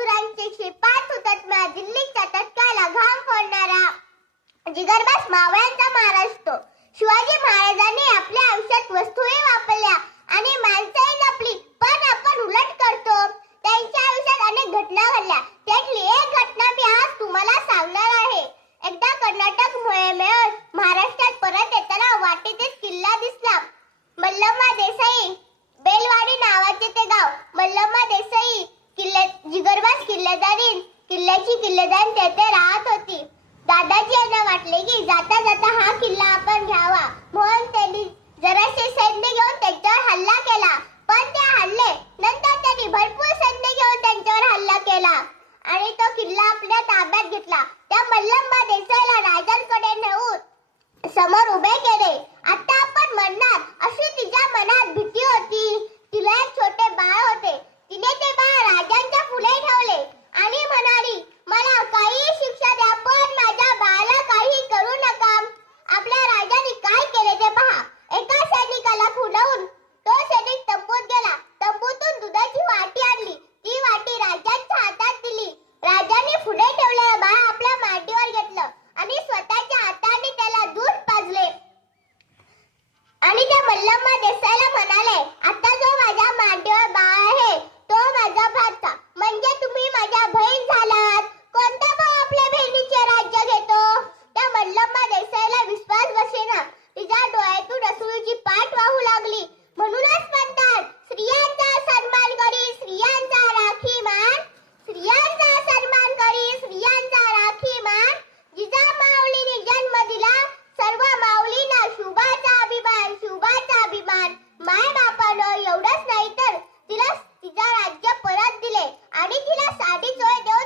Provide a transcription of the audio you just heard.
मजुरांचे शिपात हुतात्मा, दिल्लीच्या तटकाला घाम फोडणारा जिगरबाज मावळ्यांचा महाराष्ट्र. शिवाजी महाराजांनी आपल्या आयुष्यात वस्तूही वापरल्या आणि माणसंही जपली, पण आपण उलट करतो. त्यांच्या आयुष्यात अनेक घटना घडल्या, त्यातली एक घटना मी आज तुम्हाला सांगणार आहे. एकदा कर्नाटक मोहिमेत महाराष्ट्रात परत येताना वाटेतच किल्ला दिसला. मल्लम्मा देसाई, बेलवाडी नावाचे ते गाव. मल्लम्मा देसाई जिगरबाज किल्ल्याची किल्लेदार तेथे राहत होती. दादाजी यांना वाटले की जाता जाता हा किल्ला आपण घ्यावा, म्हणून त्यांनी जराशे सैन्य घेऊन त्यांच्यावर हल्ला केला. पण ते हल्ले नंतर त्यांनी भरपूर सैन्य घेऊन त्यांच्यावर हल्ला केला आणि तो किल्ला आपल्या ताब्यात घेतला. त्या मल्लम्मा देसाईला राजांकडे नेऊन समोर उभे केले. आता आपण म्हणणार अशी तिच्या मनात भीती होती. तिला एक छोटे बाळ होते. तिने ते बाळ राजांच्या पुढे ठेवले आणि म्हणाली, मला काही शिक्षा द्या, पण माझ्या बाळाला काही करू नका. आपल्या राजाने काय केले ते पहा. एका सैनिकाला खुडवून तो सैनिक तंबूत गेला. तंबूतून दुधाची वाटी आणली. ती वाटी राजांच्या हातात दिली. राजाने पुढे ठेवलेलं बाळ आपल्या मांडीवर घेतलं आणि स्वतःच्या हाताने त्याला दूध पाजले आणि त्या मल्लम्मा देसाईला म्हणाले, आता जो माझ्या मांडीवर बाळ आहे तो माझा भाचा, म्हणजे तुम्ही माझ्या बहीण झालात. कोणता भाऊ आपल्या बहिणीचे राज्य घेतो? त्या मल्लम्मा देसाईला विश्वास बसेना. तिच्या डोळ्यातून अश्रूची पाट वाहू लागली. म्हणूनच म्हणतात, स्त्रियांचा सन्मान करी स्त्रियांचा राखी मान, स्त्रियांचा सन्मान करी स्त्रियांचा राखी मान. जिजा माऊलीने जन्म दिला, सर्व माऊलींना शुभाचा अभिमान, शुभाचा अभिमान. माय बापानं एवढंच नाही तर तिला तिचं राज्य परत दिले आणि तिला साडी चोळे देऊन